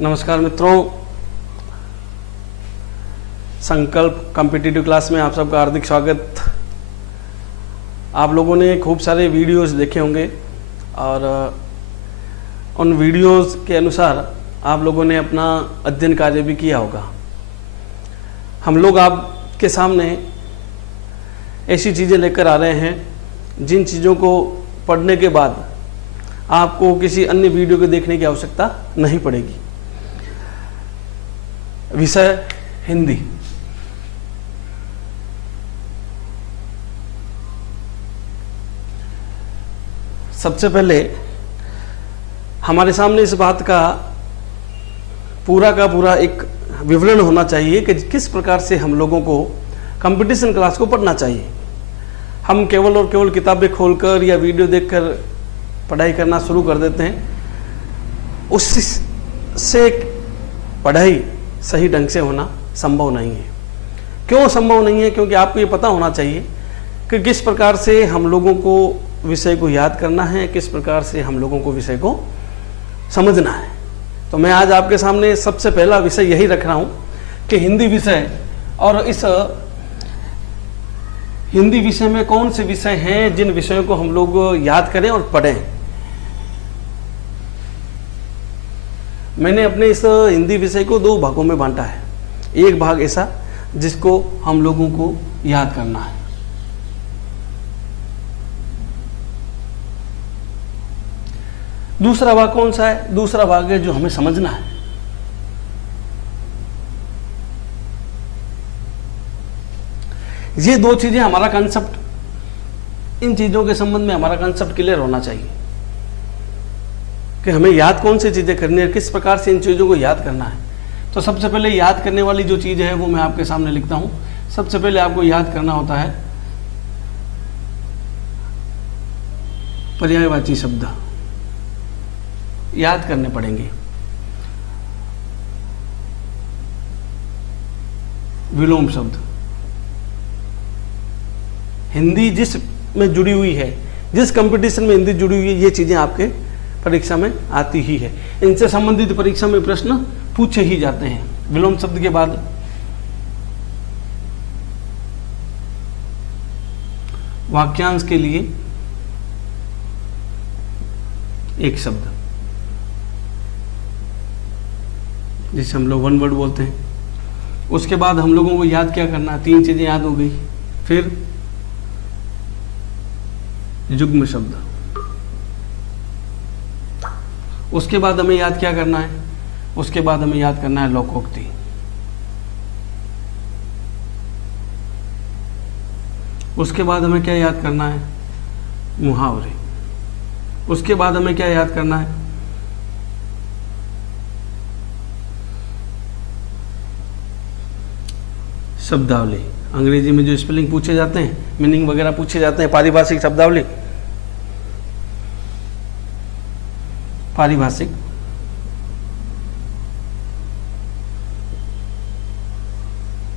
नमस्कार मित्रों, संकल्प कॉम्पिटिटिव क्लास में आप सबका हार्दिक स्वागत। आप लोगों ने खूब सारे वीडियोस देखे होंगे और उन वीडियोस के अनुसार आप लोगों ने अपना अध्ययन कार्य भी किया होगा। हम लोग आपके सामने ऐसी चीज़ें लेकर आ रहे हैं जिन चीज़ों को पढ़ने के बाद आपको किसी अन्य वीडियो को देखने की आवश्यकता नहीं पड़ेगी। विषय हिंदी। सबसे पहले हमारे सामने इस बात का पूरा एक विवरण होना चाहिए कि किस प्रकार से हम लोगों को कंपटीशन क्लास को पढ़ना चाहिए। हम केवल और केवल किताबें खोलकर या वीडियो देखकर पढ़ाई करना शुरू कर देते हैं, उससे पढ़ाई सही ढंग से होना संभव नहीं है। क्यों संभव नहीं है? क्योंकि आपको ये पता होना चाहिए कि किस प्रकार से हम लोगों को विषय को याद करना है, किस प्रकार से हम लोगों को विषय को समझना है। तो मैं आज आपके सामने सबसे पहला विषय यही रख रहा हूँ कि हिंदी विषय, और इस हिंदी विषय में कौन से विषय हैं जिन विषयों को हम लोग याद करें और पढ़ें। मैंने अपने इस हिंदी विषय को दो भागों में बांटा है। एक भाग ऐसा जिसको हम लोगों को याद करना है, दूसरा भाग कौन सा है? दूसरा भाग है जो हमें समझना है। ये दो चीजें हमारा कंसेप्ट, इन चीजों के संबंध में हमारा कंसेप्ट क्लियर होना चाहिए कि हमें याद कौन सी चीजें करनी है, किस प्रकार से इन चीजों को याद करना है। तो सबसे पहले याद करने वाली जो चीज है वो मैं आपके सामने लिखता हूं। सबसे पहले आपको याद करना होता है पर्यायवाची शब्द याद करने पड़ेंगे। विलोम शब्द, हिंदी जिस में जुड़ी हुई है, जिस कंपटीशन में हिंदी जुड़ी हुई है, ये चीजें आपके परीक्षा में आती ही है। इनसे संबंधित परीक्षा में प्रश्न पूछे ही जाते हैं। विलोम शब्द के बाद वाक्यांश के लिए एक शब्द, जिसे हम लोग वन वर्ड बोलते हैं। उसके बाद हम लोगों को याद क्या करना है? तीन चीजें याद हो गई। फिर युग्म शब्द, उसके बाद हमें याद क्या करना है? उसके बाद हमें याद करना है लोकोक्ति। उसके बाद हमें क्या याद करना है? मुहावरे। उसके बाद हमें क्या याद करना है? शब्दावली। अंग्रेजी में जो स्पेलिंग पूछे जाते हैं, मीनिंग वगैरह पूछे जाते हैं, पारिभाषिक शब्दावली,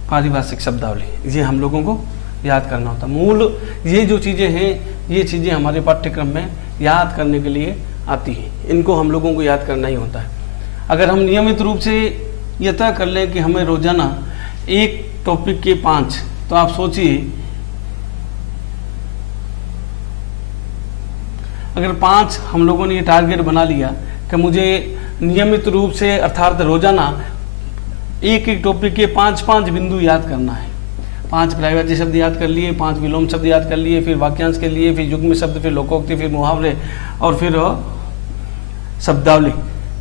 पारिभाषिक शब्दावली, ये हम लोगों को याद करना होता है। मूल ये जो चीज़ें हैं, ये चीज़ें हमारे पाठ्यक्रम में याद करने के लिए आती हैं। इनको हम लोगों को याद करना ही होता है। अगर हम नियमित रूप से ये तय कर लें कि हमें रोजाना एक टॉपिक के 5, तो आप सोचिए अगर 5 हम लोगों ने ये टारगेट बना लिया कि मुझे नियमित रूप से अर्थात रोजाना एक टॉपिक के 5 बिंदु याद करना है। 5 पर्यायवाची शब्द याद कर लिए, 5 विलोम शब्द याद कर लिए, फिर वाक्यांश के लिए, फिर युग्म शब्द, फिर लोकोक्ति, फिर मुहावरे और फिर शब्दावली।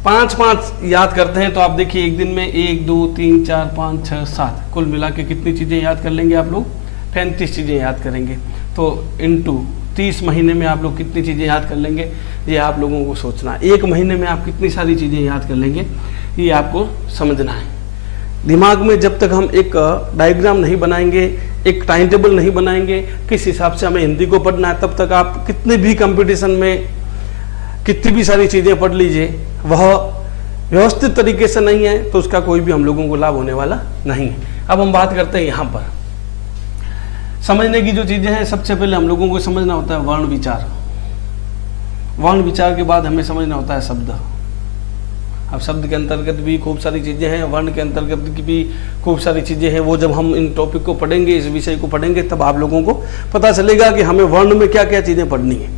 5 याद करते हैं तो आप देखिए एक दिन में 1 2 3 4 5 6 7 कुल मिला के कितनी चीज़ें याद कर लेंगे आप लोग? 35 चीज़ें याद करेंगे। तो इनटू 30 महीने में आप लोग कितनी चीज़ें याद कर लेंगे, ये आप लोगों को सोचना है। एक महीने में आप कितनी सारी चीज़ें याद कर लेंगे, ये आपको समझना है। दिमाग में जब तक हम एक डायग्राम नहीं बनाएंगे, एक टाइम टेबल नहीं बनाएंगे किस हिसाब से हमें हिंदी को पढ़ना है, तब तक आप कितने भी कंपटीशन में कितनी भी सारी चीज़ें पढ़ लीजिए, वह व्यवस्थित तरीके से नहीं है तो उसका कोई भी हम लोगों को लाभ होने वाला नहीं है। अब हम बात करते हैं यहाँ पर समझने की जो चीज़ें हैं। सबसे पहले हम लोगों को समझना होता है वर्ण विचार। वर्ण विचार के बाद हमें समझना होता है शब्द। अब शब्द के अंतर्गत भी खूब सारी चीज़ें हैं, वर्ण के अंतर्गत की भी खूब सारी चीज़ें हैं। वो जब हम इन टॉपिक को पढ़ेंगे, इस विषय को पढ़ेंगे, तब आप लोगों को पता चलेगा कि हमें वर्ण में क्या क्या चीज़ें पढ़नी है,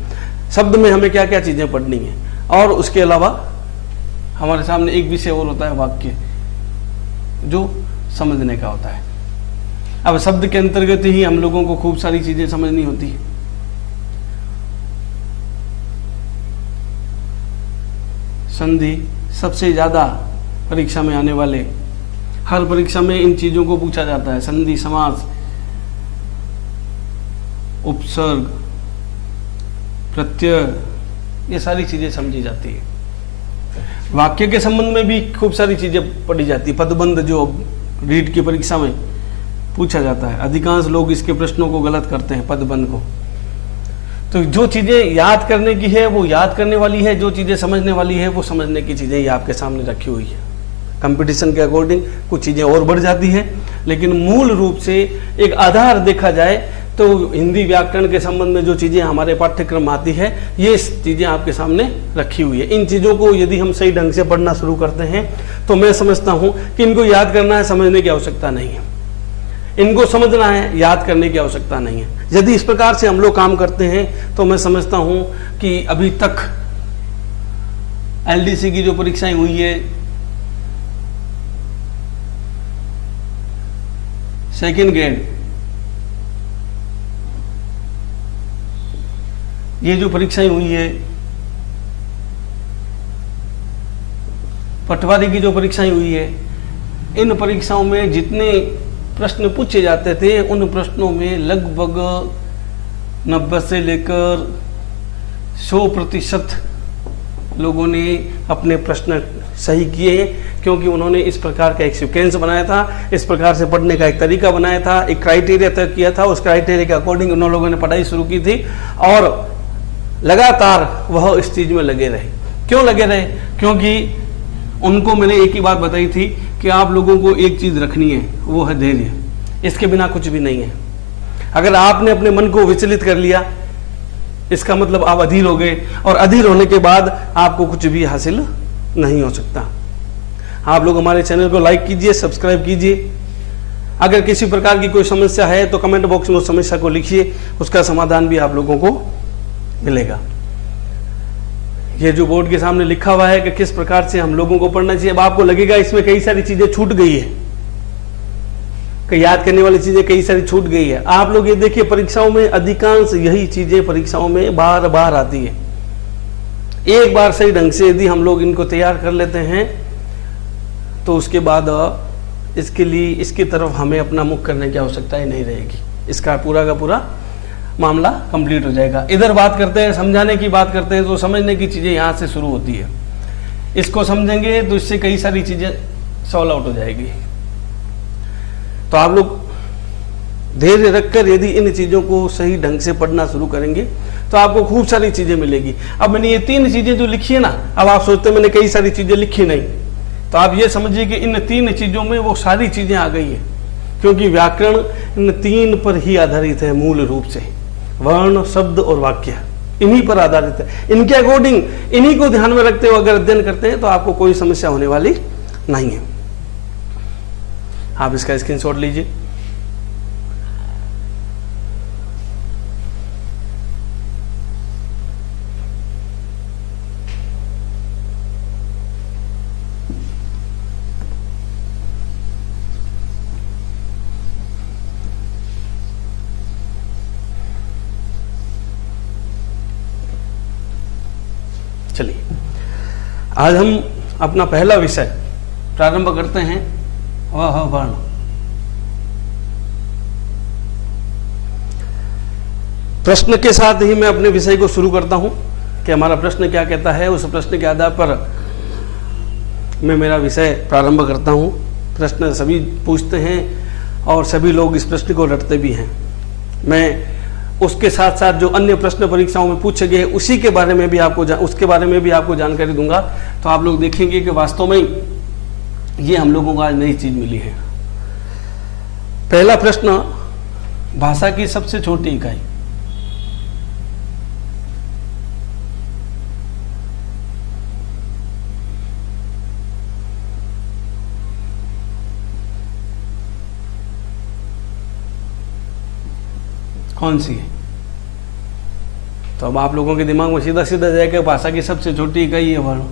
शब्द में हमें क्या क्या चीज़ें पढ़नी है। और उसके अलावा हमारे सामने एक विषय और होता है, वाक्य, जो समझने का होता है। अब शब्द के अंतर्गत ही हम लोगों को खूब सारी चीज़ें समझनी होती है। संधि सबसे ज़्यादा परीक्षा में आने वाले, हर परीक्षा में इन चीज़ों को पूछा जाता है। संधि, समास, उपसर्ग, प्रत्यय, ये सारी चीज़ें समझी जाती है। वाक्य के संबंध में भी खूब सारी चीज़ें पढ़ी जाती है। पदबंध जो रीट की परीक्षा में पूछा जाता है, अधिकांश लोग इसके प्रश्नों को गलत करते हैं, पदबंध को। तो जो चीज़ें याद करने की है वो याद करने वाली है, जो चीज़ें समझने वाली है वो समझने की चीज़ें ही आपके सामने रखी हुई है। कंपटीशन के अकॉर्डिंग कुछ चीज़ें और बढ़ जाती है, लेकिन मूल रूप से एक आधार देखा जाए तो हिंदी व्याकरण के संबंध में जो चीज़ें हमारे पाठ्यक्रम में आती है, ये चीज़ें आपके सामने रखी हुई है। इन चीज़ों को यदि हम सही ढंग से पढ़ना शुरू करते हैं तो मैं समझता हूँ कि इनको याद करना है, समझने की आवश्यकता नहीं है। इनको समझना है, याद करने की आवश्यकता नहीं है। यदि इस प्रकार से हम लोग काम करते हैं तो मैं समझता हूं कि अभी तक एलडीसी की जो परीक्षाएं हुई है, सेकंड ग्रेड, ये जो परीक्षाएं हुई है, पटवारी की जो परीक्षाएं हुई है, इन परीक्षाओं में जितने प्रश्न पूछे जाते थे उन प्रश्नों में लगभग 90 से लेकर 100% लोगों ने अपने प्रश्न सही किए, क्योंकि उन्होंने इस प्रकार का एक सीक्वेंस बनाया था, इस प्रकार से पढ़ने का एक तरीका बनाया था, एक क्राइटेरिया तय किया था। उस क्राइटेरिया के अकॉर्डिंग उन लोगों ने पढ़ाई शुरू की थी और लगातार वह इस चीज़ में लगे रहे। क्यों लगे रहे? क्योंकि उनको मैंने एक ही बात बताई थी कि आप लोगों को एक चीज़ रखनी है, वो है धैर्य। इसके बिना कुछ भी नहीं है। अगर आपने अपने मन को विचलित कर लिया, इसका मतलब आप अधीर हो गए, और अधीर होने के बाद आपको कुछ भी हासिल नहीं हो सकता। आप लोग हमारे चैनल को लाइक कीजिए, सब्सक्राइब कीजिए। अगर किसी प्रकार की कोई समस्या है तो कमेंट बॉक्स में उस समस्या को लिखिए, उसका समाधान भी आप लोगों को मिलेगा। ये जो बोर्ड के सामने लिखा हुआ है कि किस प्रकार से हम लोगों को पढ़ना चाहिए, अब आपको लगेगा इसमें कई सारी चीजें छूट गई है, कि याद करने वाली चीजें कई सारी छूट गई है। आप लोग ये देखिए, परीक्षाओं में अधिकांश यही चीजें परीक्षाओं में बार बार आती है। एक बार सही ढंग से यदि हम लोग इनको तैयार कर लेते हैं तो उसके बाद इसके लिए इसकी तरफ हमें अपना मुख करने की आवश्यकता ही नहीं रहेगी। इसका पूरा का पूरा मामला कंप्लीट हो जाएगा। इधर बात करते हैं, समझाने की बात करते हैं, तो समझने की चीज़ें यहाँ से शुरू होती है। इसको समझेंगे तो इससे कई सारी चीज़ें सॉल्व आउट हो जाएगी। तो आप लोग धैर्य रखकर यदि इन चीज़ों को सही ढंग से पढ़ना शुरू करेंगे तो आपको खूब सारी चीज़ें मिलेगी। अब मैंने ये 3 चीज़ें जो लिखी है ना, अब आप सोचते हैं मैंने कई सारी चीज़ें लिखी नहीं, तो आप ये समझिए कि इन 3 चीज़ों में वो सारी चीज़ें आ गई है, क्योंकि व्याकरण इन 3 पर ही आधारित है मूल रूप से। वर्ण, शब्द और वाक्य इन्हीं पर आधारित है। इनके अकॉर्डिंग, इन्हीं को ध्यान में रखते हुए अगर अध्ययन करते हैं तो आपको कोई समस्या होने वाली नहीं है। आप इसका स्क्रीनशॉट लीजिए। चलिए, आज हम अपना पहला विषय प्रारंभ करते हैं, वह वर्ण। प्रश्न के साथ ही मैं अपने विषय को शुरू करता हूं कि हमारा प्रश्न क्या कहता है। उस प्रश्न के आधार पर मैं मेरा विषय प्रारंभ करता हूं। प्रश्न सभी पूछते हैं और सभी लोग इस प्रश्न को रटते भी हैं। मैं उसके साथ साथ जो अन्य प्रश्न परीक्षाओं में पूछे गए उसके बारे में भी आपको जानकारी दूंगा। तो आप लोग देखेंगे कि वास्तव में ये हम लोगों को आज नई चीज मिली है। पहला प्रश्न, भाषा की सबसे छोटी इकाई। कौन सी है? तो अब आप लोगों के दिमाग में सीधा सीधा जाएगा भाषा की सबसे छोटी इकाई है वर्ण।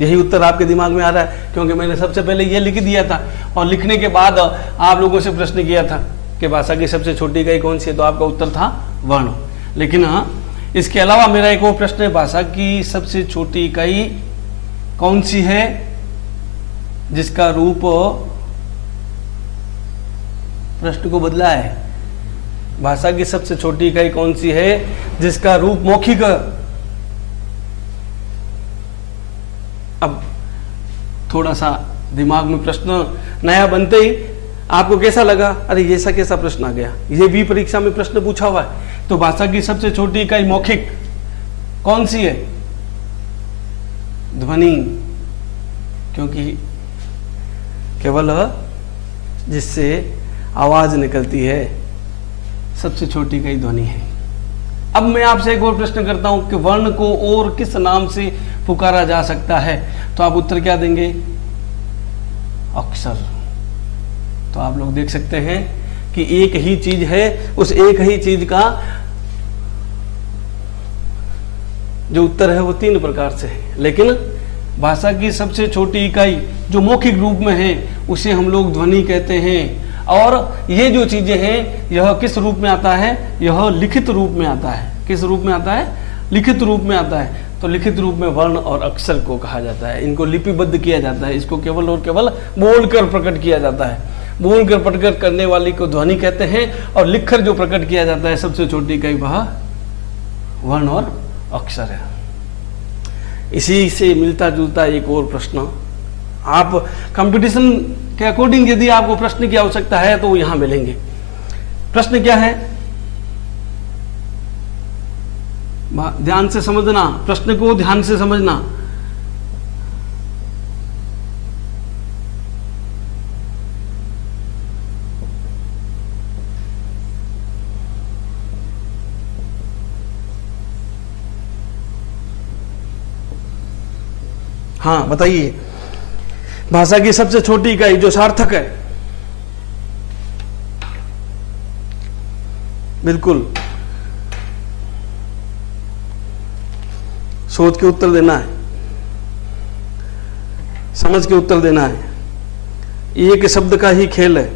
यही उत्तर आपके दिमाग में आ रहा है, क्योंकि मैंने सबसे पहले ये लिख दिया था और लिखने के बाद आप लोगों से प्रश्न किया था कि भाषा की सबसे छोटी इकाई कौन सी है, तो आपका उत्तर था वर्ण। लेकिन हाँ, इसके अलावा मेरा एक और प्रश्न है, भाषा की सबसे छोटी इकाई कौन सी है जिसका रूप प्रश्न को बदला है? भाषा की सबसे छोटी इकाई कौन सी है जिसका रूप मौखिक? अब थोड़ा सा दिमाग में प्रश्न नया बनते ही आपको कैसा लगा, अरे ये ऐसा कैसा प्रश्न आ गया, ये भी परीक्षा में प्रश्न पूछा हुआ है। तो भाषा की सबसे छोटी इकाई मौखिक कौन सी है? ध्वनि, क्योंकि केवल जिससे आवाज निकलती है सबसे छोटी इकाई ध्वनि है। अब मैं आपसे एक और प्रश्न करता हूं कि वर्ण को और किस नाम से पुकारा जा सकता है? तो आप उत्तर क्या देंगे? अक्षर। तो आप लोग देख सकते हैं कि एक ही चीज है, उस एक ही चीज का जो उत्तर है वो 3 प्रकार से है। लेकिन भाषा की सबसे छोटी इकाई जो मौखिक रूप में है उसे हम लोग ध्वनि कहते हैं। और ये जो चीजें हैं यह किस रूप में आता है? यह लिखित रूप में आता है। किस रूप में आता है? लिखित रूप में आता है। तो लिखित रूप में वर्ण और अक्षर को कहा जाता है। इनको लिपिबद्ध किया जाता है। इसको केवल और केवल बोलकर प्रकट किया जाता है। बोलकर प्रकट करने वाली को ध्वनि कहते हैं और लिखकर जो प्रकट किया जाता है सबसे छोटी इकाई वह वर्ण और अक्षर है। इसी से मिलता जुलता एक और प्रश्न, आप कंपटीशन के अकॉर्डिंग यदि आपको प्रश्न की आवश्यकता है तो यहां मिलेंगे। प्रश्न क्या है? ध्यान से समझना, प्रश्न को ध्यान से समझना। हाँ बताइए, भाषा की सबसे छोटी इकाई जो सार्थक है। बिल्कुल, सोच के उत्तर देना है, समझ के उत्तर देना है। एक शब्द का ही खेल है।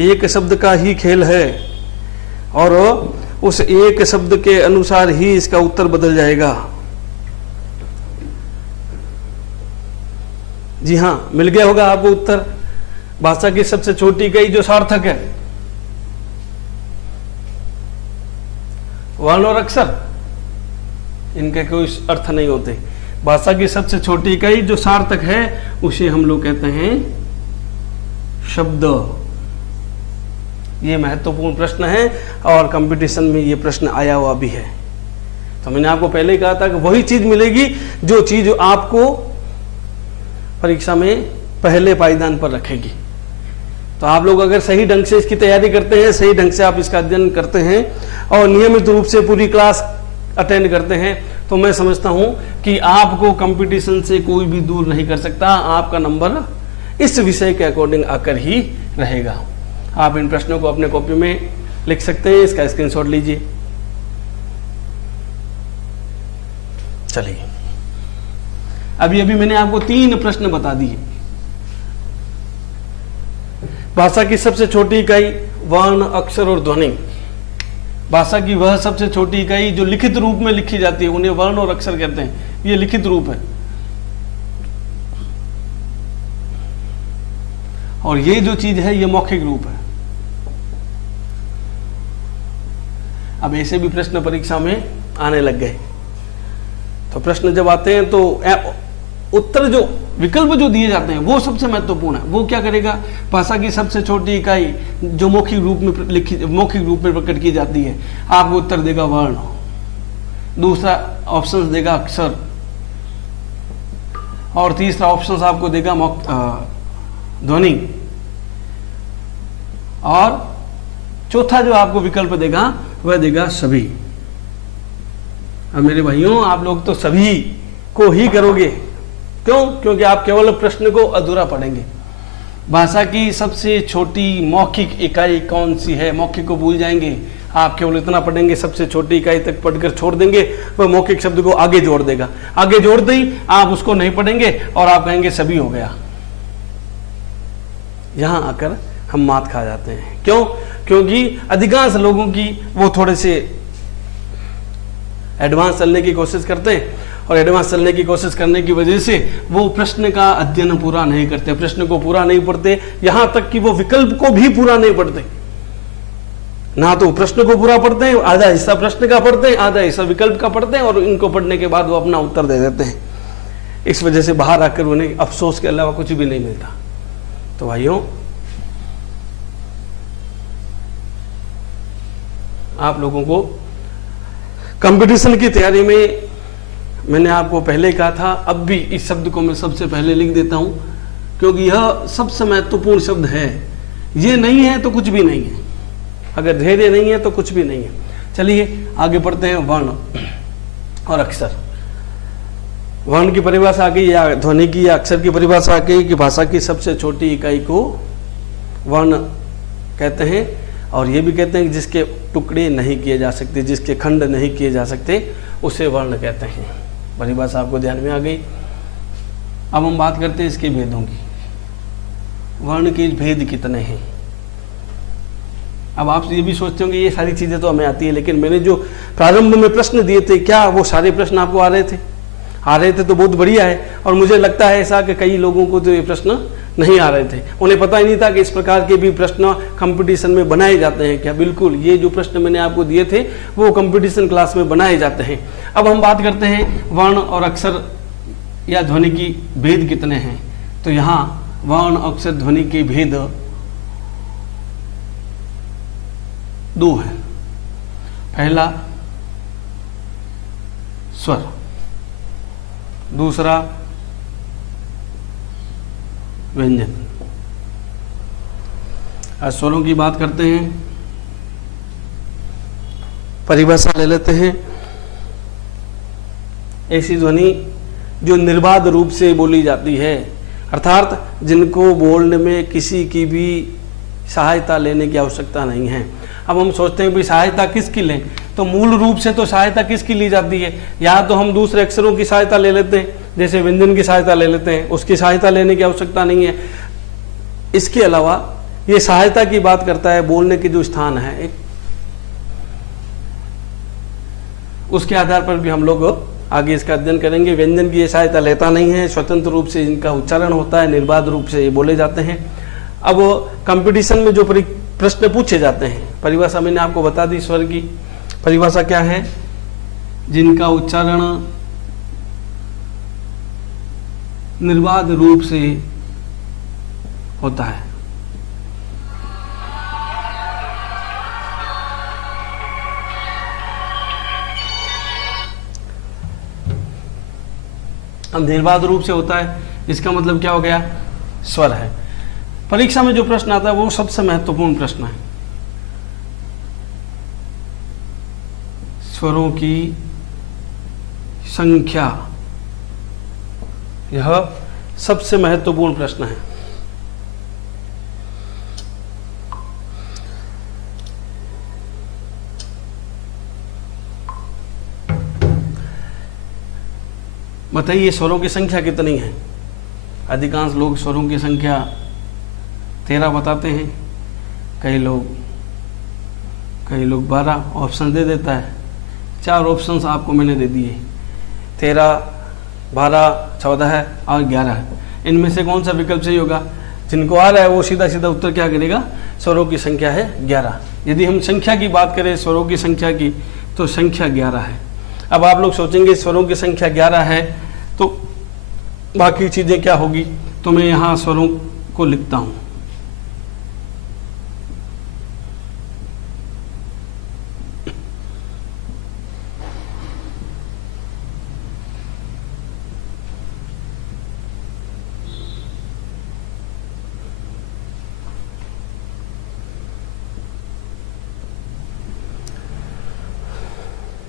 एक शब्द का ही खेल है और उस एक शब्द के अनुसार ही इसका उत्तर बदल जाएगा। जी हाँ, मिल गया होगा आपको उत्तर। भाषा की सबसे छोटी इकाई जो सार्थक है, वर्ण और अक्षर, इनके कोई अर्थ नहीं होते। भाषा की सबसे छोटी इकाई जो सार्थक है उसे हम लोग कहते हैं शब्द। ये महत्वपूर्ण प्रश्न है और कंपटीशन में ये प्रश्न आया हुआ भी है। तो मैंने आपको पहले ही कहा था कि वही चीज मिलेगी जो चीज आपको परीक्षा में पहले पायदान पर रखेगी। तो आप लोग अगर सही ढंग से इसकी तैयारी करते हैं, सही ढंग से आप इसका अध्ययन करते हैं और नियमित रूप से पूरी क्लास अटेंड करते हैं, तो मैं समझता हूं कि आपको कंपटीशन से कोई भी दूर नहीं कर सकता। आपका नंबर इस विषय के अकॉर्डिंग आकर ही रहेगा। आप इन प्रश्नों को अपने कॉपी में लिख सकते हैं, इसका स्क्रीनशॉट लीजिए। चलिए, अभी मैंने आपको 3 प्रश्न बता दिए। भाषा की सबसे छोटी इकाई वर्ण, अक्षर और ध्वनि। भाषा की वह सबसे छोटी इकाई जो लिखित रूप में लिखी जाती है उन्हें वर्ण और अक्षर कहते हैं। ये लिखित रूप है। और ये जो चीज है ये मौखिक रूप है। अब ऐसे भी प्रश्न परीक्षा में आने लग गए। तो प्रश्न जब आते हैं तो उत्तर जो विकल्प जो दिए जाते हैं वो सबसे महत्वपूर्ण है। वो क्या करेगा? भाषा की सबसे छोटी इकाई जो मौखिक रूप में प्रकट की जाती है, आपको उत्तर देगा वर्ण। दूसरा ऑप्शन देगा अक्षर और तीसरा ऑप्शन आपको देगा ध्वनि और चौथा जो आपको विकल्प देगा वह देगा सभी। अब मेरे भाइयों, आप लोग तो सभी को ही करोगे, क्यों? क्योंकि आप केवल प्रश्न को अधूरा पढ़ेंगे। भाषा की सबसे छोटी मौखिक इकाई कौन सी है? मौखिक को भूल जाएंगे, आप केवल इतना पढ़ेंगे, सबसे छोटी इकाई तक पढ़कर छोड़ देंगे, वह मौखिक शब्द को आगे जोड़ देगा। आगे जोड़ दी, आप उसको नहीं पढ़ेंगे और आप कहेंगे सभी हो गया। यहां आकर हम मात खा जाते हैं। क्यों? क्योंकि अधिकांश लोगों की वो थोड़े से एडवांस चलने की कोशिश करते हैं, और एडवांस चलने की कोशिश करने की वजह से वो प्रश्न का अध्ययन पूरा नहीं करते, प्रश्न को पूरा नहीं पढ़ते, यहां तक कि वो विकल्प को भी पूरा नहीं पढ़ते। ना तो प्रश्न को पूरा पढ़ते हैं, आधा हिस्सा प्रश्न का पढ़ते हैं, आधा हिस्सा विकल्प का पढ़ते हैं, और इनको पढ़ने के बाद वो अपना उत्तर दे देते हैं। इस वजह से बाहर आकर उन्हें अफसोस के अलावा कुछ भी नहीं मिलता। तो भाइयों, आप लोगों को कंपटीशन की तैयारी में मैंने आपको पहले कहा था, अब भी इस शब्द को मैं सबसे पहले लिख देता हूं, क्योंकि यह सबसे महत्वपूर्ण शब्द है। ये नहीं है तो कुछ भी नहीं है, अगर धैर्य नहीं है तो कुछ भी नहीं है। चलिए आगे बढ़ते हैं। वर्ण और अक्षर। वर्ण की परिभाषा आ गई, या ध्वनि की या अक्षर की परिभाषा आ गई कि भाषा की सबसे छोटी इकाई को वर्ण कहते हैं, और ये भी कहते हैं कि जिसके टुकड़े नहीं किए जा सकते, जिसके खंड नहीं किए जा सकते, उसे वर्ण कहते हैं। परिभाषा आपको ध्यान में आ गई। अब हम बात करते हैं इसके भेदों की। वर्ण के भेद कितने हैं? अब आप ये भी सोचते होंगे ये सारी चीजें तो हमें आती है, लेकिन मैंने जो प्रारंभ में प्रश्न दिए थे, क्या वो सारे प्रश्न आपको आ रहे थे? आ रहे थे तो बहुत बढ़िया है। और मुझे लगता है ऐसा कि कई लोगों को तो ये प्रश्न नहीं आ रहे थे, उन्हें पता ही नहीं था कि इस प्रकार के भी प्रश्न कंपटीशन में बनाए जाते हैं। क्या? बिल्कुल, ये जो प्रश्न मैंने आपको दिए थे वो कंपटीशन क्लास में बनाए जाते हैं। अब हम बात करते हैं वर्ण और अक्षर या ध्वनि की भेद कितने हैं। तो यहाँ वर्ण, अक्षर, ध्वनि के भेद दो हैं। पहला स्वर, दूसरा व्यंजन। आज स्वरों की बात करते हैं। परिभाषा ले लेते हैं। ऐसी ध्वनि जो निर्बाध रूप से बोली जाती है, अर्थात जिनको बोलने में किसी की भी सहायता लेने की आवश्यकता नहीं है। अब हम सोचते हैं भी सहायता किसकी लें, तो मूल रूप से तो सहायता किसकी ली जाती है? या तो हम दूसरे अक्षरों की सहायता ले लेते हैं, जैसे व्यंजन की सहायता ले लेते हैं, उसकी सहायता लेने की आवश्यकता नहीं है। इसके अलावा ये सहायता की बात करता है, बोलने के जो स्थान है एक, उसके आधार पर भी हम लोग आगे इसका अध्ययन करेंगे। व्यंजन की ये सहायता लेता नहीं है, स्वतंत्र रूप से इनका उच्चारण होता है, निर्बाध रूप से ये बोले जाते हैं। अब कंपटीशन में जो प्रश्न पूछे जाते हैं, परिभाषा मैंने आपको बता दी। स्वर की परिभाषा क्या है? जिनका उच्चारण निर्बाध रूप से होता है। अब निर्बाध रूप से होता है, इसका मतलब क्या हो गया? स्वर है। परीक्षा में जो प्रश्न आता है वो सबसे महत्वपूर्ण प्रश्न है। स्वरों की संख्या, यह सबसे महत्वपूर्ण प्रश्न है। बताइए स्वरों की संख्या कितनी है? अधिकांश लोग स्वरों की संख्या 13 बताते हैं, कई लोग 12 ऑप्शन दे देता है। 4 ऑप्शंस आपको मैंने दे दिए, 13, 12, 14 और 11। इनमें से कौन सा विकल्प सही होगा? जिनको आ रहा है वो सीधा सीधा उत्तर क्या करेगा? स्वरों की संख्या है 11। यदि हम संख्या की बात करें, स्वरों की संख्या की, तो संख्या 11 है। अब आप लोग सोचेंगे स्वरों की संख्या 11 है तो बाकी चीज़ें क्या होगी? तो मैं यहाँ स्वरों को लिखता हूँ।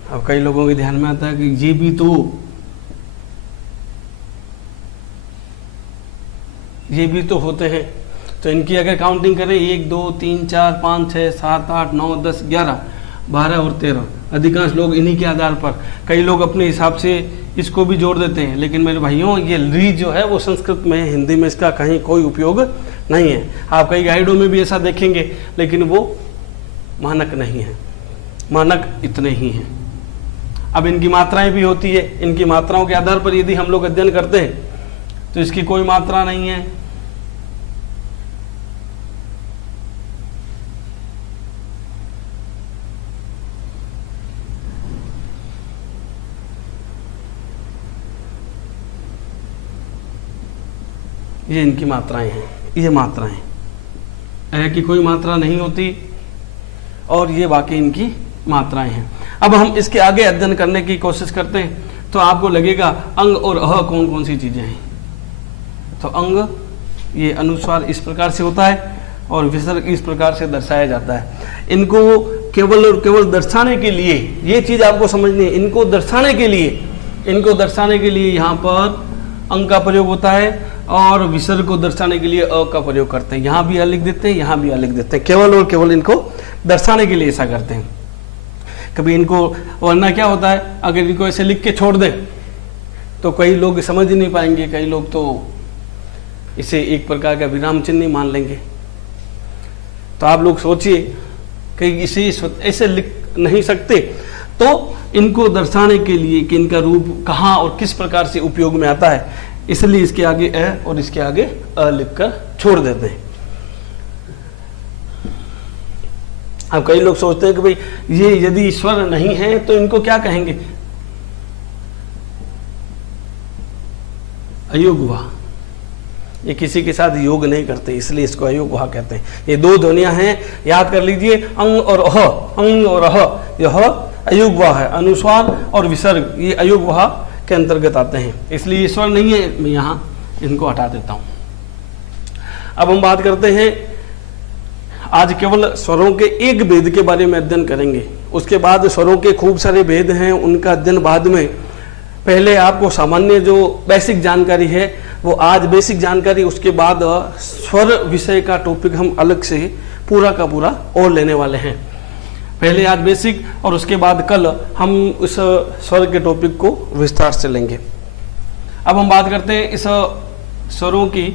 अब कई लोगों के ध्यान में आता है कि ये भी तो ये भी तो होते हैं। तो इनकी अगर काउंटिंग करें 1 2 3 4 5 6 7 8 9 10 11 12 और 13, अधिकांश लोग इन्हीं के आधार पर, कई लोग अपने हिसाब से इसको भी जोड़ देते हैं। लेकिन मेरे भाइयों, ये री जो है वो संस्कृत में, हिंदी में इसका कहीं कोई उपयोग नहीं है। आप कई गाइडों में भी ऐसा देखेंगे, लेकिन वो मानक नहीं है, मानक इतने ही हैं। अब इनकी मात्राएं भी होती है, इनकी मात्राओं के आधार पर यदि हम लोग अध्ययन करते हैं तो इसकी कोई मात्रा नहीं है। ये इनकी मात्राएं हैं, ये मात्राएं, ए की कोई मात्रा नहीं होती और ये बाकी इनकी मात्राएं हैं। अब हम इसके आगे अध्ययन करने की कोशिश करते हैं तो आपको लगेगा अंग और अह कौन कौन सी चीजें हैं। तो अंग, ये अनुस्वार इस प्रकार से होता है और विसर्ग इस प्रकार से दर्शाया जाता है। इनको केवल और केवल दर्शाने के लिए, ये चीज आपको समझनी है, इनको दर्शाने के लिए यहाँ पर अंग का प्रयोग होता है और विसर्ग को दर्शाने के लिए अ का प्रयोग करते हैं। यहाँ भी अ लिख देते हैं, यहाँ भी अ लिख देते हैं, केवल और केवल इनको दर्शाने के लिए ऐसा करते हैं। कभी इनको, वरना क्या होता है, अगर इनको ऐसे लिख के छोड़ दें तो कई लोग समझ ही नहीं पाएंगे, कई लोग तो इसे एक प्रकार का विराम चिन्ह ही मान लेंगे। तो आप लोग सोचिए कि इसे ऐसे लिख नहीं सकते, तो इनको दर्शाने के लिए कि इनका रूप कहाँ और किस प्रकार से उपयोग में आता है, इसलिए इसके आगे अ और इसके आगे अ लिखकर छोड़ देते हैं। अब कई लोग सोचते हैं कि भाई ये यदि स्वर नहीं है तो इनको क्या कहेंगे, अयोगवा। ये किसी के साथ योग नहीं करते, इसलिए इसको अयोगवा कहते हैं। ये दो ध्वनियां हैं, याद कर लीजिए, अंग और अह, अंग और अह, यह अयोगवा है। अनुस्वार और विसर्ग ये अयोगवा के अंतर्गत आते हैं, इसलिए ये स्वर नहीं है। मैं यहाँ इनको हटा देता हूं। अब हम बात करते हैं, आज केवल स्वरों के एक भेद के बारे में अध्ययन करेंगे, उसके बाद स्वरों के खूब सारे भेद हैं, उनका अध्ययन बाद में। पहले आपको सामान्य जो बेसिक जानकारी है वो आज बेसिक जानकारी, उसके बाद स्वर विषय का टॉपिक हम अलग से पूरा का पूरा और लेने वाले हैं। पहले आज बेसिक और उसके बाद कल हम उस स्वर के टॉपिक को विस्तार से लेंगे। अब हम बात करते हैं इस स्वरों की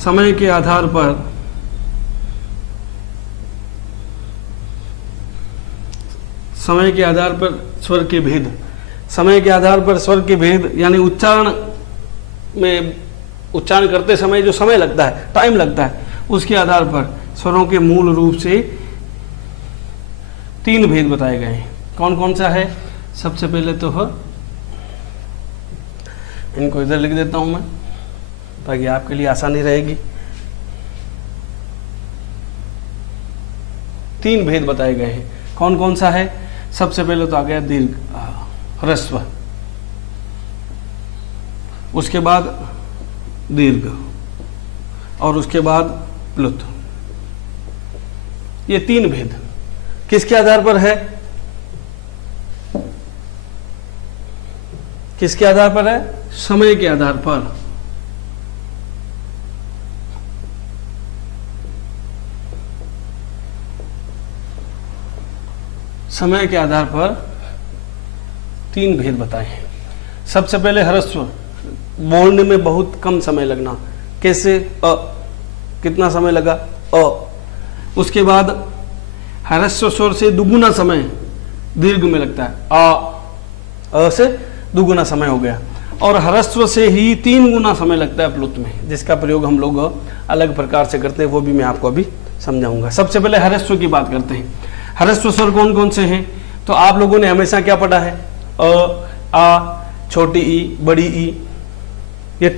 समय के आधार पर, समय के आधार पर स्वर के भेद, समय के आधार पर स्वर के भेद, यानी उच्चारण में, उच्चारण करते समय जो समय लगता है, टाइम लगता है, उसके आधार पर स्वरों के मूल रूप से 3 भेद बताए गए हैं। कौन कौन सा है? सबसे पहले तो है, इनको इधर लिख देता हूं मैं ताकि आपके लिए आसानी रहेगी। 3 भेद बताए गए हैं। कौन कौन सा है? सबसे पहले तो आ गया दीर्घ, ह्रस्व, उसके बाद दीर्घ और उसके बाद प्लुत। ये 3 भेद किसके आधार पर है? किसके आधार पर है? समय के आधार पर। समय के आधार पर 3 भेद बताए हैं। सबसे पहले ह्रस्व, बोलने में बहुत कम समय लगना। कैसे? अ, कितना समय लगा? अ। उसके बाद ह्रस्व स्वर से दुगुना समय दीर्घ में लगता है, अ से दुगुना समय हो गया। और ह्रस्व से ही 3 गुना समय लगता है प्लुत में, जिसका प्रयोग हम लोग अलग प्रकार से करते हैं, वो भी मैं आपको अभी समझाऊंगा। सबसे पहले ह्रस्व की बात करते हैं। ह्रस्व स्वर कौन कौन से हैं? तो आप लोगों ने हमेशा क्या पढ़ा है? अ, आ, छोटी ई, बड़ी ई। ये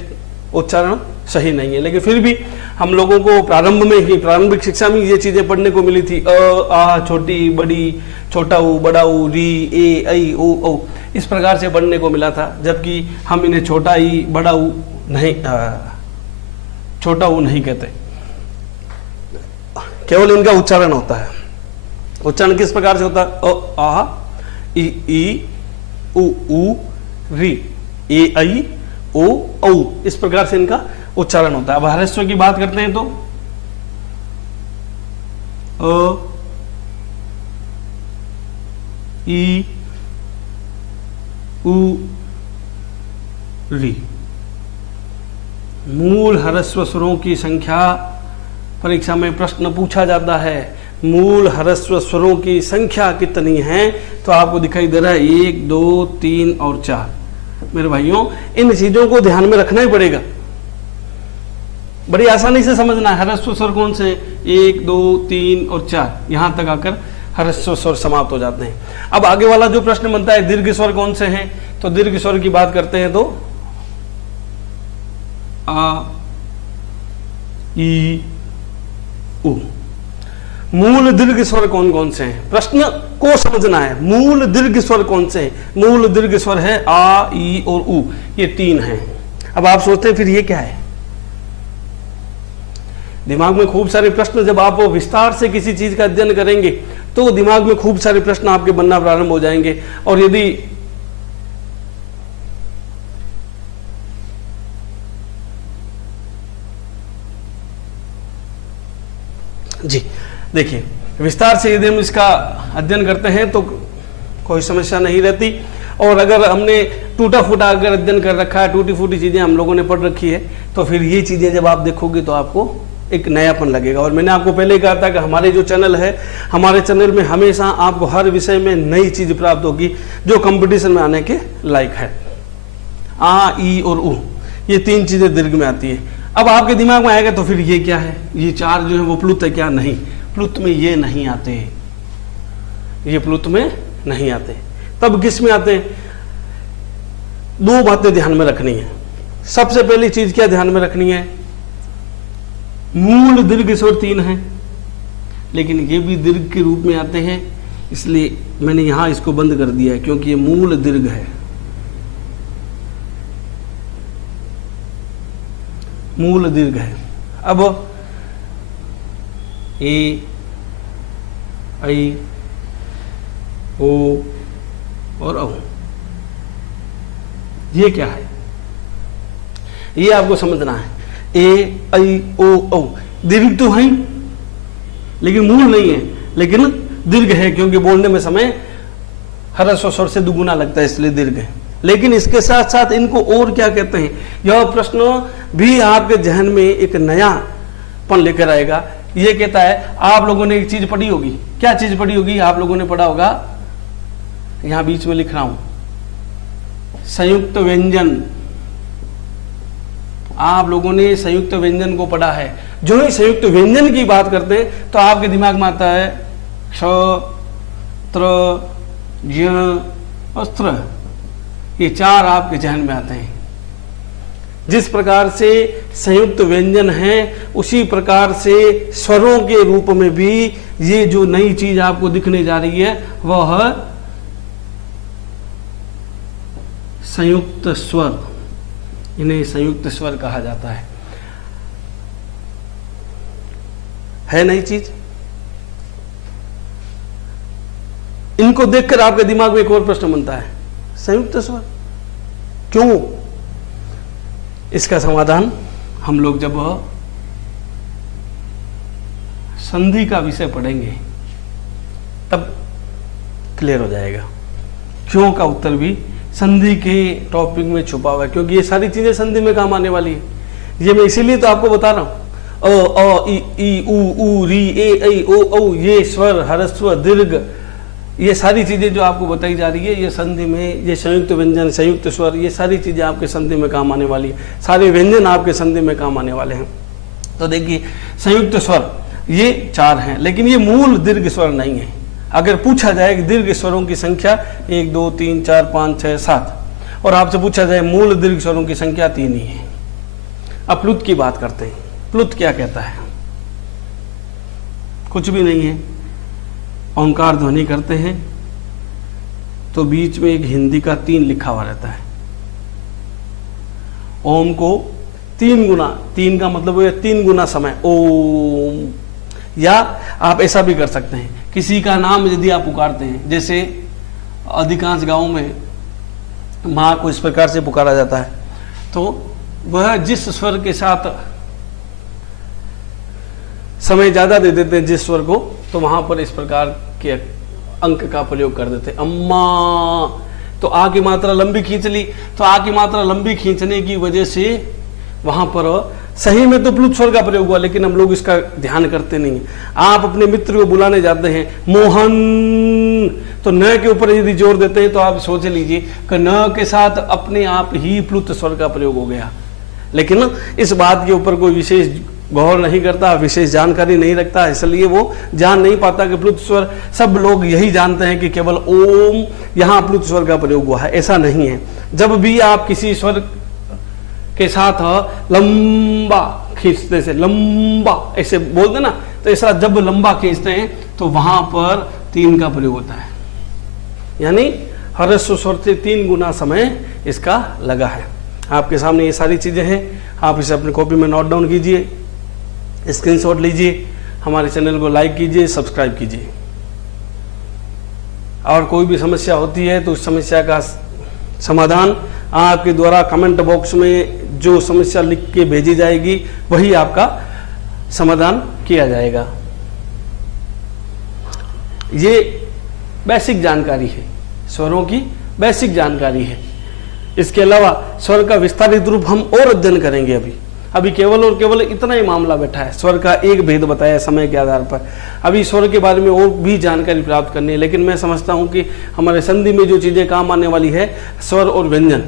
उच्चारण सही नहीं है, लेकिन फिर भी हम लोगों को प्रारंभ में ही, प्रारंभिक शिक्षा में ये चीजें पढ़ने को मिली थी। अ, आ, छोटी, बड़ी, छोटा ऊ, बड़ा ऊ, री, ए, ऐ, ओ, औ, इस प्रकार से पढ़ने को मिला था। जबकि हम इन्हें छोटा ई, बड़ा ऊ नहीं, छोटा ऊ नहीं कहते, केवल इनका उच्चारण होता है। उच्चारण किस प्रकार से होता है? अ, आ, ई, उ री, ए आई ओ औ, इस प्रकार से इनका उच्चारण होता है। अब ह्रस्व की बात करते हैं तो अ ई उ री। मूल ह्रस्व स्वरों की संख्या, परीक्षा में प्रश्न पूछा जाता है, मूल ह्रस्व स्वरों की संख्या कितनी है, तो आपको दिखाई दे रहा है 1 2 3 और 4। मेरे भाइयों, इन चीजों को ध्यान में रखना ही पड़ेगा, बड़ी आसानी से समझना है। ह्रस्व स्वर कौन से? 1 2 3 और 4, यहां तक आकर ह्रस्व स्वर समाप्त हो जाते हैं। अब आगे वाला जो प्रश्न बनता है, दीर्घ स्वर कौन से हैं? तो दीर्घ स्वर की बात करते हैं तो आ ई उ। मूल दीर्घ स्वर कौन कौन से हैं? प्रश्न को समझना है, मूल दीर्घ स्वर कौन से हैं? मूल दीर्घ स्वर है आ, ई और उ, ये 3 हैं। अब आप सोचते हैं फिर ये क्या है? दिमाग में खूब सारे प्रश्न, जब आप विस्तार से किसी चीज का अध्ययन करेंगे तो दिमाग में खूब सारे प्रश्न आपके बनना प्रारंभ हो जाएंगे। और यदि जी देखिए, विस्तार से यदि हम इसका अध्ययन करते हैं तो कोई समस्या नहीं रहती। और अगर हमने टूटा फूटा अगर अध्ययन कर रखा है, टूटी फूटी चीजें हम लोगों ने पढ़ रखी है, तो फिर ये चीजें जब आप देखोगे तो आपको एक नयापन लगेगा। और मैंने आपको पहले कहा था कि हमारे जो चैनल है, हमारे चैनल में हमेशा आपको हर विषय में नई चीज प्राप्त होगी जो कंपटीशन में आने के लायक है। आ, ई और उ, ये 3 चीजें दीर्घ में आती है। अब आपके दिमाग में आएगा तो फिर ये क्या है? ये 4 जो है वो प्लुत है क्या? नहीं, प्लुत में ये नहीं आते, ये प्लुत में नहीं आते। तब किस में आते हैं? 2 बातें ध्यान में रखनी है। सबसे पहली चीज क्या ध्यान में रखनी है? मूल दीर्घ स्वर 3 हैं, लेकिन ये भी दीर्घ के रूप में आते हैं, इसलिए मैंने यहां इसको बंद कर दिया है, क्योंकि ये मूल दीर्घ है। मूल दीर्घ है। अब ए, आई, ओ और औ, ये क्या है? ये आपको समझना है। ए, आई, ओ, औ दीर्घ तो है लेकिन मूल नहीं है, लेकिन दीर्घ है, क्योंकि बोलने में समय ह्रस्व स्वर से दुगुना लगता है, इसलिए दीर्घ है। लेकिन इसके साथ साथ इनको और क्या कहते हैं, यह प्रश्न भी आपके जहन में एक नयापन लेकर आएगा। ये कहता है, आप लोगों ने एक चीज पढ़ी होगी। क्या चीज पढ़ी होगी? आप लोगों ने पढ़ा होगा, यहां बीच में लिख रहा हूं, संयुक्त व्यंजन। आप लोगों ने संयुक्त व्यंजन को पढ़ा है। जो ही संयुक्त व्यंजन की बात करते हैं तो आपके दिमाग में आता है क्ष, त्र, ज्ञ और स्त्र, ये 4 आपके जहन में आते हैं। जिस प्रकार से संयुक्त व्यंजन है, उसी प्रकार से स्वरों के रूप में भी ये जो नई चीज आपको दिखने जा रही है वह संयुक्त स्वर, इन्हें संयुक्त स्वर कहा जाता है नई चीज। इनको देखकर आपके दिमाग में एक और प्रश्न बनता है, संयुक्त स्वर क्यों? इसका समाधान हम लोग जब संधि का विषय पढ़ेंगे तब क्लियर हो जाएगा। क्यों का उत्तर भी संधि के टॉपिक में छुपा हुआ है, क्योंकि ये सारी चीजें संधि में काम आने वाली है। ये मैं इसीलिए तो आपको बता रहा हूं। अ, ई, उ, री, ए, ऐ, ओ, औ, ये स्वर, ह्रस्व, दीर्घ, ये सारी चीजें जो आपको बताई जा रही है, ये संधि में, ये संयुक्त व्यंजन, संयुक्त स्वर, ये सारी चीजें आपके संधि में काम आने वाली है। सारे व्यंजन आपके संधि में काम आने वाले हैं। तो देखिए, संयुक्त स्वर ये 4 हैं, लेकिन ये मूल दीर्घ स्वर नहीं है। अगर पूछा जाए कि दीर्घ स्वरों की संख्या 1 2 3 4 5 6 7, और आपसे पूछा जाए मूल दीर्घ स्वरों की संख्या 3 ही है। अब प्लुत की बात करते हैं। प्लुत क्या कहता है? कुछ भी नहीं है। ओंकार ध्वनि करते हैं तो बीच में एक हिंदी का 3 लिखा हुआ रहता है। ओम को 3 गुना, 3 का मतलब है 3 गुना समय, ओम। या आप ऐसा भी कर सकते हैं, किसी का नाम यदि आप पुकारते हैं, जैसे अधिकांश गांवों में माँ को इस प्रकार से पुकारा जाता है। तो वह जिस स्वर के साथ समय ज्यादा दे देते हैं जिस स्वर को, तो वहां पर इस प्रकार के अंक का प्रयोग कर देते हैं। अम्मा, तो आ की मात्रा लंबी खींच ली, तो आ की मात्रा लंबी खींचने की वजह से वहां पर सही में तो प्लुत स्वर का प्रयोग हुआ, लेकिन हम लोग इसका ध्यान करते नहीं। आप अपने मित्र को बुलाने जाते हैं, मोहन, तो न के ऊपर यदि जोर देते हैं तो आप सोच लीजिए कि न के साथ अपने आप ही प्लुत स्वर का प्रयोग हो गया। लेकिन इस बात के ऊपर कोई विशेष गौर नहीं करता, विशेष जानकारी नहीं रखता, इसलिए वो जान नहीं पाता कि प्लुत स्वर, सब लोग यही जानते हैं कि केवल ओम यहाँ प्लुत स्वर का प्रयोग हुआ है। ऐसा नहीं है। जब भी आप किसी स्वर के साथ लंबा खींचते से, लंबा ऐसे बोलते ना, तो ऐसा जब लंबा खींचते हैं तो वहां पर 3 का प्रयोग होता है, यानी ह्रस्व स्वर से 3 गुना समय इसका लगा है। आपके सामने ये सारी चीजें हैं, आप इसे अपनी कॉपी में नोट डाउन कीजिए, स्क्रीनशॉट लीजिए, हमारे चैनल को लाइक कीजिए, सब्सक्राइब कीजिए। और कोई भी समस्या होती है तो उस समस्या का समाधान आपके द्वारा कमेंट बॉक्स में जो समस्या लिख के भेजी जाएगी वही आपका समाधान किया जाएगा। ये बेसिक जानकारी है, स्वरों की बेसिक जानकारी है। इसके अलावा स्वर का विस्तारित रूप हम और अध्ययन करेंगे। अभी केवल और केवल इतना ही मामला बैठा है, स्वर का एक भेद बताया समय के आधार पर। अभी स्वर के बारे में और भी जानकारी प्राप्त करनी है, लेकिन मैं समझता हूं कि हमारे संधि में जो चीजें काम आने वाली है, स्वर और व्यंजन,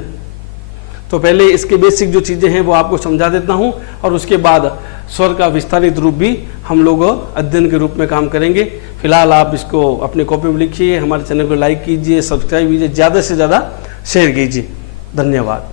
तो पहले इसके बेसिक जो चीजें हैं वो आपको समझा देता हूं, और उसके बाद स्वर का विस्तारित रूप भी हम लोग अध्ययन के रूप में काम करेंगे। फिलहाल आप इसको अपनी कॉपी में लिखिए, हमारे चैनल को लाइक कीजिए, सब्सक्राइब कीजिए, ज़्यादा से ज़्यादा शेयर कीजिए। धन्यवाद।